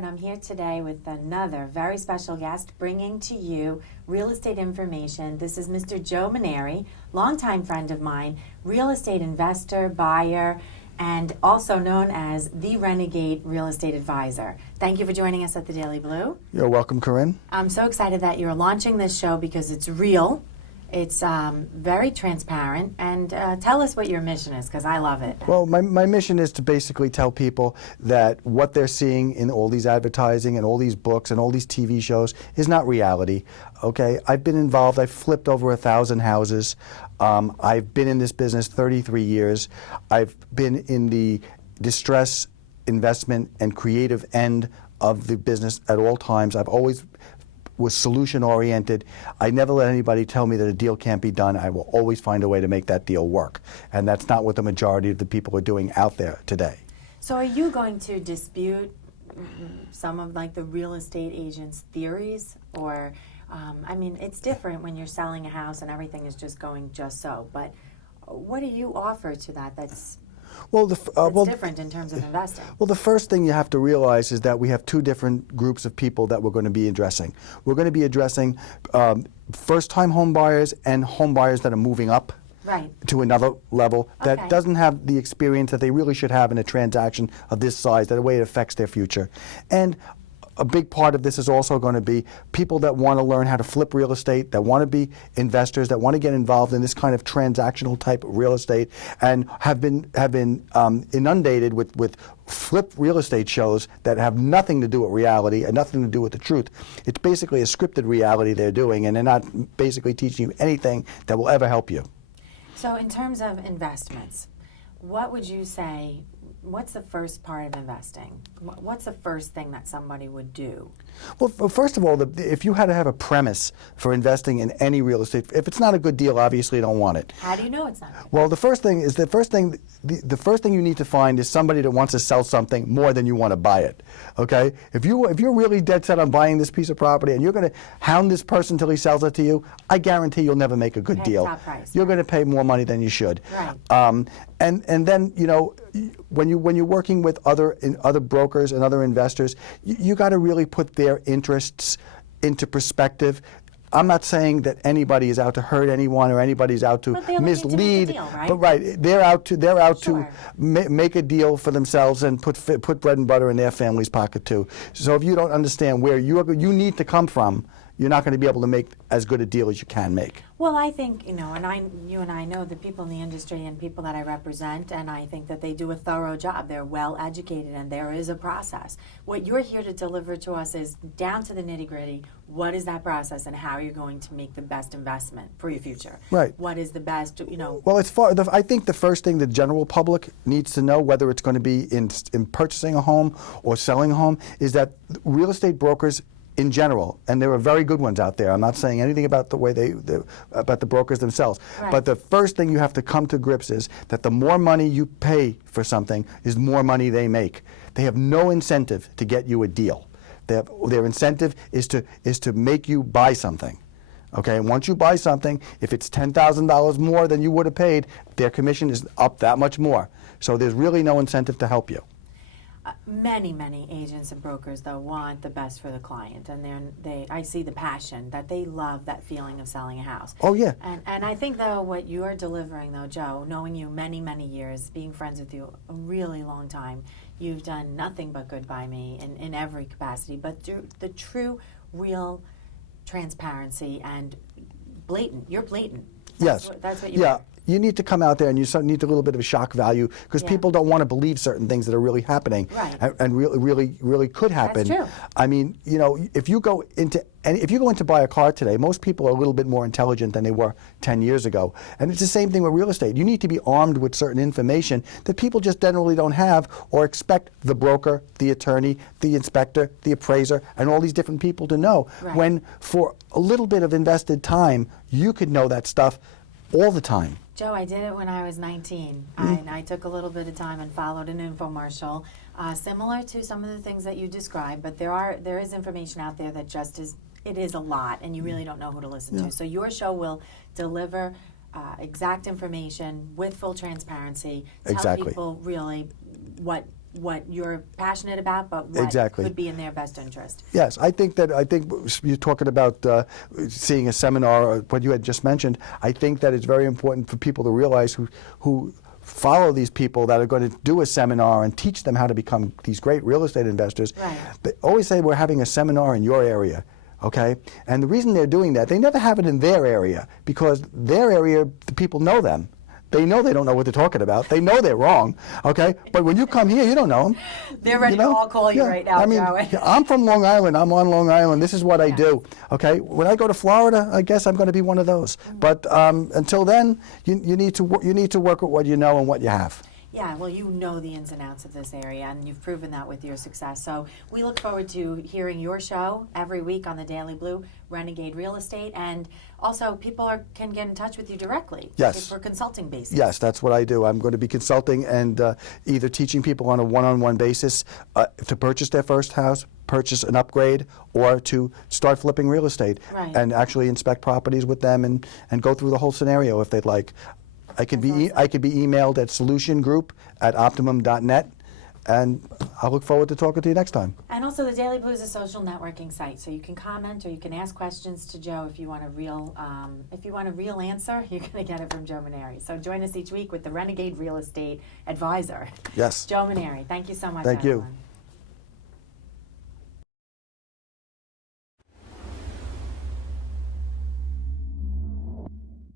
and I'm here today with another very special guest bringing to you real estate information. This is Mr. Joe Maneri, longtime friend of mine, real estate investor, buyer, and also known as the Renegade Real Estate Advisor. Thank you for joining us at the Daily Blue. You're welcome, Karin. I'm so excited that you're launching this show because it's real. It's very transparent, and tell us what your mission is, because I love it. Well, my mission is to basically tell people that what they're seeing in all these advertising and all these books and all these TV shows is not reality. Okay, I've been involved. I've flipped over 1,000 houses. I've been in this business 33 years. I've been in the distress, investment, and creative end of the business at all times. I've always was solution-oriented. I never let anybody tell me that a deal can't be done. I will always find a way to make that deal work. And that's not what the majority of the people are doing out there today. So are you going to dispute some of like the real estate agents' theories? Or, I mean, it's different when you're selling a house and everything is just going just so. But what do you offer to that that's different in terms of investing? Well, the first thing you have to realize is that we have two different groups of people that we're going to be addressing. We're going to be addressing first-time home buyers and home buyers that are moving up to another level that doesn't have the experience that they really should have in a transaction of this size, that way it affects their future. And a big part of this is also going to be people that want to learn how to flip real estate, that want to be investors, that want to get involved in this kind of transactional type of real estate, and have been inundated with flip real estate shows that have nothing to do with reality and nothing to do with the truth. It's basically a scripted reality they're doing, and they're not basically teaching you anything that will ever help you. So in terms of investments, what would you say, what's the first part of investing? What's the first thing that somebody would do? Well, first of all, if you had to have a premise for investing in any real estate, if it's not a good deal, obviously you don't want it. How do you know it's not good? Well, the first thing you need to find is somebody that wants to sell something more than you want to buy it. Okay? If you're really dead set on buying this piece of property and you're going to hound this person till he sells it to you, I guarantee you'll never make a good deal. Top price, you're going to pay more money than you should. Right. And then, you know, when you're working with other brokers and other investors, you got to really put their interests into perspective. I'm not saying that anybody is out to hurt anyone or anybody's out to mislead, to deal, right? But they're out to make a deal for themselves and put bread and butter in their family's pocket too. So if you don't understand where you need to come from, you're not going to be able to make as good a deal as you can make. Well, I think, you know, you and I know the people in the industry and people that I represent, and I think that they do a thorough job. They're well educated, and there is a process. What you're here to deliver to us is down to the nitty-gritty. What is that process, and how you're going to make the best investment for your future? Right. What is the best, you know? Well, I think the first thing the general public needs to know, whether it's going to be in purchasing a home or selling a home, is that real estate brokers in general, and there are very good ones out there. I'm not saying anything about the way about the brokers themselves. Right. But the first thing you have to come to grips is that the more money you pay for something is more money they make. They have no incentive to get you a deal. Their incentive is to make you buy something. Okay, and once you buy something, if it's $10,000 more than you would have paid, their commission is up that much more. So there's really no incentive to help you. Many agents and brokers, though, want the best for the client, and I see the passion that they love, that feeling of selling a house. Oh yeah. And I think, though, what you are delivering, though, Joe, knowing you many years, being friends with you a really long time, you've done nothing but good by me in every capacity. But the true, real transparency and blatant. You're blatant. That's what you are. You need to come out there and you need a little bit of a shock value because people don't want to believe certain things that are really happening and really could happen. That's true. I mean, you know, if you go into buy a car today, most people are a little bit more intelligent than they were 10 years ago. And it's the same thing with real estate. You need to be armed with certain information that people just generally don't have or expect the broker, the attorney, the inspector, the appraiser, and all these different people to know. Right. When for a little bit of invested time, you could know that stuff all the time. Joe, I did it when I was 19. I took a little bit of time and followed an infomercial similar to some of the things that you described, but there is information out there that just it is a lot, and you really don't know who to listen to. So your show will deliver exact information with full transparency, tell people really what what you're passionate about, but what Exactly. could be in their best interest. Yes, I think you're talking about seeing a seminar, or what you had just mentioned. I think that it's very important for people to realize who follow these people that are going to do a seminar and teach them how to become these great real estate investors. Right. But always say we're having a seminar in your area. Okay, and the reason they're doing that, they never have it in their area, because their area, the people know them. They know they don't know what they're talking about. They know they're wrong, okay? But when you come here, you don't know them. They're ready to all call you right now, I mean, Joe. I'm from Long Island. I'm on Long Island. This is what I do, okay? When I go to Florida, I guess I'm going to be one of those. But until then, you need to work with what you know and what you have. Yeah, well, you know the ins and outs of this area, and you've proven that with your success. So we look forward to hearing your show every week on the Daily Blue, Renegade Real Estate, and also people can get in touch with you directly. Yes. For consulting basis. Yes, that's what I do. I'm going to be consulting and either teaching people on a one-on-one basis to purchase their first house, purchase an upgrade, or to start flipping real estate, Right. and actually inspect properties with them and go through the whole scenario if they'd like. I could be emailed at solutiongroup@optimum.net, and I look forward to talking to you next time. And also, the Daily Blue is a social networking site, so you can comment or you can ask questions to Joe if you want a real answer. You're going to get it from Joe Maneri. So join us each week with the Renegade Real Estate Advisor. Yes. Joe Maneri. Thank you so much. Thank you. Everyone.